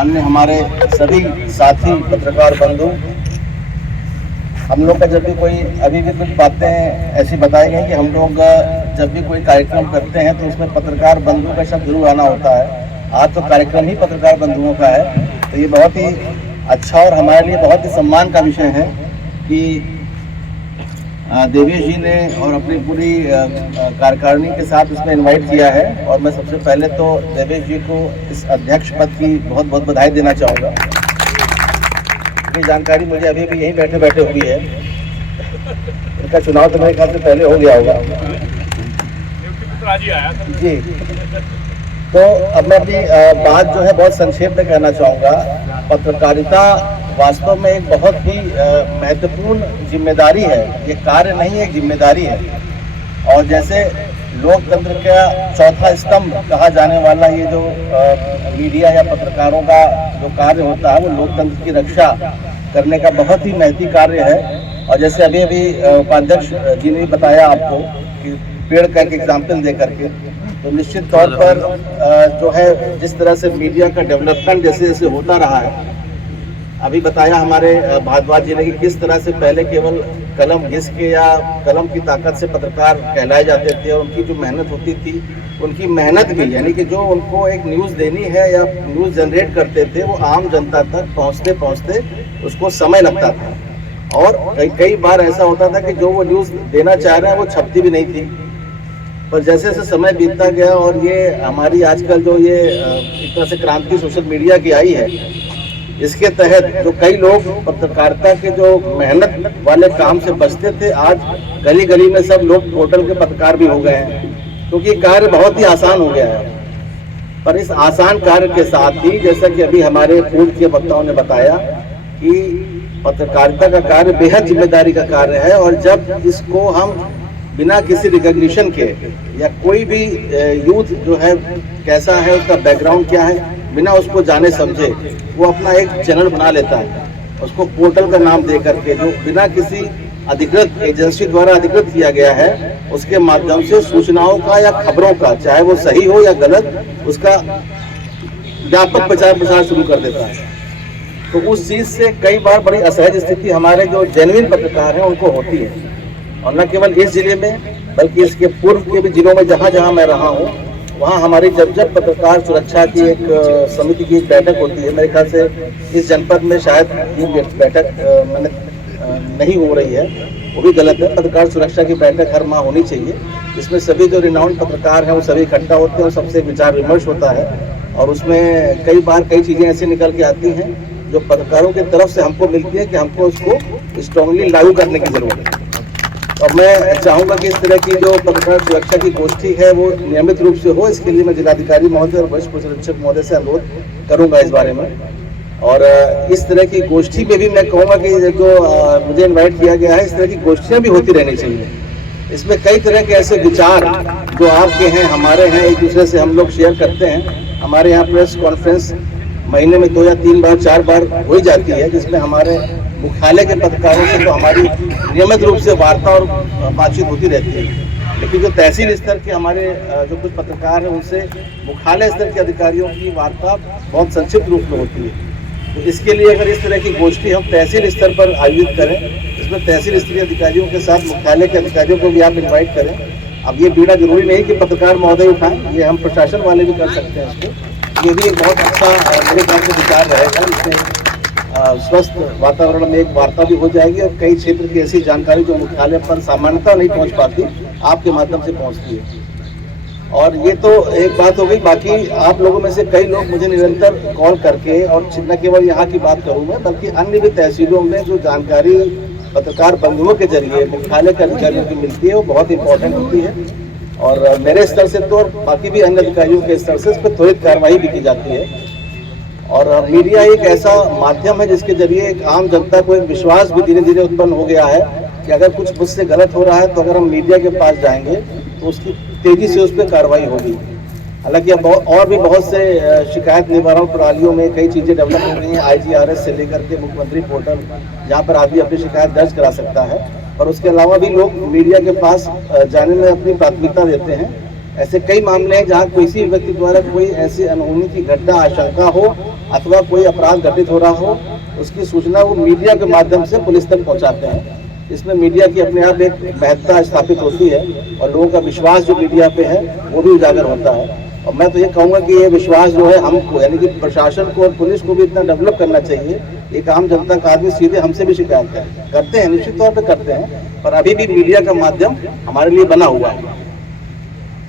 अन्य हमारे सभी साथी पत्रकार बंधु, हम लोग का जब भी कोई अभी भी कुछ बातें ऐसी बताई गई कि हम लोग जब भी कोई कार्यक्रम करते हैं तो उसमें पत्रकार बंधु का शब्द जरूर आना होता है। आज तो कार्यक्रम ही पत्रकार बंधुओं का है, तो ये बहुत ही अच्छा और हमारे लिए बहुत ही सम्मान का विषय है कि देवेश जी ने और अपनी पूरी कार्यकारिणी के साथ इसमें इनवाइट किया है। और मैं सबसे पहले तो देवेश जी को इस अध्यक्ष पद की बहुत बहुत बधाई देना चाहूँगा। ये जानकारी मुझे अभी भी यहीं बैठे बैठे हुई है। इनका चुनाव तो मेरे ख्याल से पहले हो गया होगा जी। तो अब मैं अपनी बात जो है बहुत संक्षेप में कहना चाहूँगा। पत्रकारिता वास्तव में एक बहुत ही महत्वपूर्ण जिम्मेदारी है। ये कार्य नहीं है, जिम्मेदारी है। और जैसे लोकतंत्र का चौथा स्तंभ कहा जाने वाला ये जो मीडिया या पत्रकारों का जो कार्य होता है वो लोकतंत्र की रक्षा करने का बहुत ही महती कार्य है। और जैसे अभी अभी उपाध्यक्ष जी ने बताया आपको कि पेड़ का एक एग्जाम्पल दे करके, तो निश्चित तौर पर जो है जिस तरह से मीडिया का डेवलपमेंट जैसे जैसे होता रहा है, अभी बताया हमारे भारद्वाज जी ने कि किस तरह से पहले केवल कलम घिस के या कलम की ताकत से पत्रकार कहलाए जाते थे और उनकी जो मेहनत होती थी, उनकी मेहनत भी यानी कि जो उनको एक न्यूज़ देनी है या न्यूज़ जनरेट करते थे वो आम जनता तक पहुंचते पहुंचते उसको समय लगता था। और कई बार ऐसा होता था कि जो वो न्यूज़ देना चाह रहे हैं वो छपती भी नहीं थी। पर जैसे जैसे समय बीतता गया और ये हमारी आजकल जो ये एक तरह से क्रांति सोशल मीडिया की आई है, इसके तहत जो कई लोग पत्रकारिता के जो मेहनत वाले काम से बचते थे, आज गली गली में सब लोग पोर्टल के पत्रकार भी हो गए हैं, क्योंकि कार्य बहुत ही आसान हो गया है। पर इस आसान कार्य के साथ ही जैसा कि अभी हमारे पूर्व के वक्ताओं ने बताया कि पत्रकारिता का कार्य बेहद जिम्मेदारी का कार्य है। और जब इसको हम बिना किसी रिकॉग्निशन के या कोई भी यूथ जो है कैसा है, उसका बैकग्राउंड क्या है, बिना उसको जाने समझे वो अपना एक चैनल बना लेता है, उसको पोर्टल का नाम दे करके, जो बिना किसी अधिकृत एजेंसी द्वारा अधिकृत किया गया है, उसके माध्यम से सूचनाओं का या खबरों का, चाहे वो सही हो या गलत, उसका व्यापक प्रचार प्रसार शुरू कर देता है। तो उस चीज़ से कई बार बड़ी असहज स्थिति हमारे जो जेन्युइन पत्रकार हैं उनको होती है। और न केवल इस जिले में बल्कि इसके पूर्व के भी जिलों में जहाँ जहाँ मैं रहा हूँ, वहाँ हमारी जब जब पत्रकार सुरक्षा की एक समिति की एक बैठक होती है, मेरे ख्याल से इस जनपद में शायद ये बैठक मैंने नहीं हो रही है, वो भी गलत है। पत्रकार सुरक्षा की बैठक हर माह होनी चाहिए, इसमें सभी जो रिनाउंड पत्रकार हैं वो सभी इकट्ठा होते हैं और सबसे विचार विमर्श होता है। और उसमें कई बार कई चीज़ें ऐसी निकल के आती हैं जो पत्रकारों की तरफ से हमको मिलती है कि हमको उसको स्ट्रांगली लागू करने की ज़रूरत है। और मैं चाहूँगा कि इस तरह की जो पत्रकार सुरक्षा की गोष्ठी है वो नियमित रूप से हो। इसके लिए मैं जिलाधिकारी महोदय और वरिष्ठ पुलिस अधीक्षक महोदय से अनुरोध करूँगा इस बारे में। और इस तरह की गोष्ठी में भी मैं कहूँगा कि जो मुझे इनवाइट किया गया है, इस तरह की गोष्ठियाँ भी होती रहनी चाहिए। इसमें कई तरह के ऐसे विचार जो आपके हैं, हमारे हैं, एक दूसरे से हम लोग शेयर करते हैं। हमारे यहाँ प्रेस कॉन्फ्रेंस महीने में 2 या 3 बार 4 बार हो ही जाती है, जिसमें हमारे मुख्यालय के पत्रकारों से तो हमारी नियमित रूप से वार्ता और बातचीत होती रहती है। लेकिन जो तहसील स्तर के हमारे जो कुछ पत्रकार हैं, उनसे मुख्यालय स्तर के अधिकारियों की वार्ता बहुत संक्षिप्त रूप में होती है। तो इसके लिए अगर इस तरह की गोष्ठी हम तहसील स्तर पर आयोजित करें, इसमें तहसील स्तरीय अधिकारियों के साथ मुख्यालय के अधिकारियों को भी आप इन्वाइट करें। अब ये बीड़ा जरूरी नहीं कि पत्रकार महोदय उठाएं, ये हम प्रशासन वाले भी कर सकते हैं इसको। ये भी एक बहुत अच्छा मेरे ख्याल से विचार रहेगा। इसमें स्वस्थ वातावरण में एक वार्ता भी हो जाएगी और कई क्षेत्र की ऐसी जानकारी जो मुख्यालय पर सामान्यतः नहीं पहुंच पाती, आपके माध्यम से पहुंचती है। और ये तो एक बात हो गई। बाकी आप लोगों में से कई लोग मुझे निरंतर कॉल करके, और न केवल यहाँ की बात करूँ मैं, बल्कि अन्य भी तहसीलों में जो जानकारी पत्रकार बंधुओं के जरिए मुख्यालय के अधिकारियों की मिलती है वो बहुत इंपॉर्टेंट होती है। और मेरे स्तर से तो बाकी भी अन्य अधिकारियों के स्तर से इस पर त्वरित कार्रवाई भी की जाती है। और मीडिया एक ऐसा माध्यम है जिसके जरिए एक आम जनता को एक विश्वास भी धीरे धीरे उत्पन्न हो गया है कि अगर कुछ मुझसे गलत हो रहा है तो अगर हम मीडिया के पास जाएंगे तो उसकी तेजी से उस पर कार्रवाई होगी। हालांकि अब और भी बहुत से शिकायत निवारण प्रणालियों में कई चीज़ें डेवलप हो रही हैं, IGRS से लेकर के मुख्यमंत्री पोर्टल, जहाँ पर आदमी अपनी शिकायत दर्ज करा सकता है। और उसके अलावा भी लोग मीडिया के पास जाने में अपनी प्राथमिकता देते हैं। ऐसे कई मामले हैं जहां किसी व्यक्ति द्वारा कोई ऐसी अनहोनी की घटना आशंका हो अथवा कोई अपराध घटित हो रहा हो, उसकी सूचना वो मीडिया के माध्यम से पुलिस तक पहुंचाते हैं। इसमें मीडिया की अपने आप एक महत्ता स्थापित होती है और लोगों का विश्वास जो मीडिया पे है वो भी उजागर होता है। और मैं तो ये कहूँगा कि ये विश्वास जो है हमको, यानी कि प्रशासन को और पुलिस को भी इतना डेवलप करना चाहिए। एक आम जनता का आदमी सीधे हमसे भी शिकायत करते हैं, निश्चित तौर पर करते हैं, पर अभी भी मीडिया का माध्यम हमारे लिए बना हुआ है।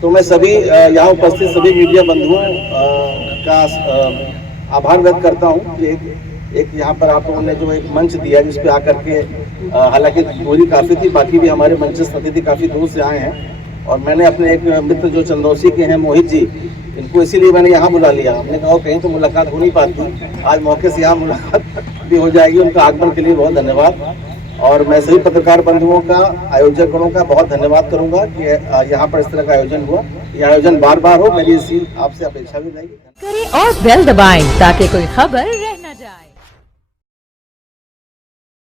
तो मैं सभी यहाँ उपस्थित सभी मीडिया बंधुओं का आभार व्यक्त करता हूँ कि एक यहाँ पर आप लोगों ने जो एक मंच दिया जिस पे आकर के, हालांकि दूरी काफ़ी थी, बाकी भी हमारे मंचस्थ अतिथि काफ़ी दूर से आए हैं। और मैंने अपने एक मित्र जो चंदौसी के हैं मोहित जी, इनको इसीलिए मैंने यहाँ बुला लिया। हमने कहा कहीं तो मुलाकात हो नहीं पाती, आज मौके से यहाँ मुलाकात भी हो जाएगी। उनका आगमन के लिए बहुत धन्यवाद। और मैं सभी पत्रकार बंधुओं का, आयोजकों का बहुत धन्यवाद करूंगा कि यहाँ पर इस तरह का आयोजन हुआ। ये आयोजन बार बार हो, मेरी इसी आपसे अपेक्षा भी रहेगी। करें और बेल दबाएं ताकि कोई खबर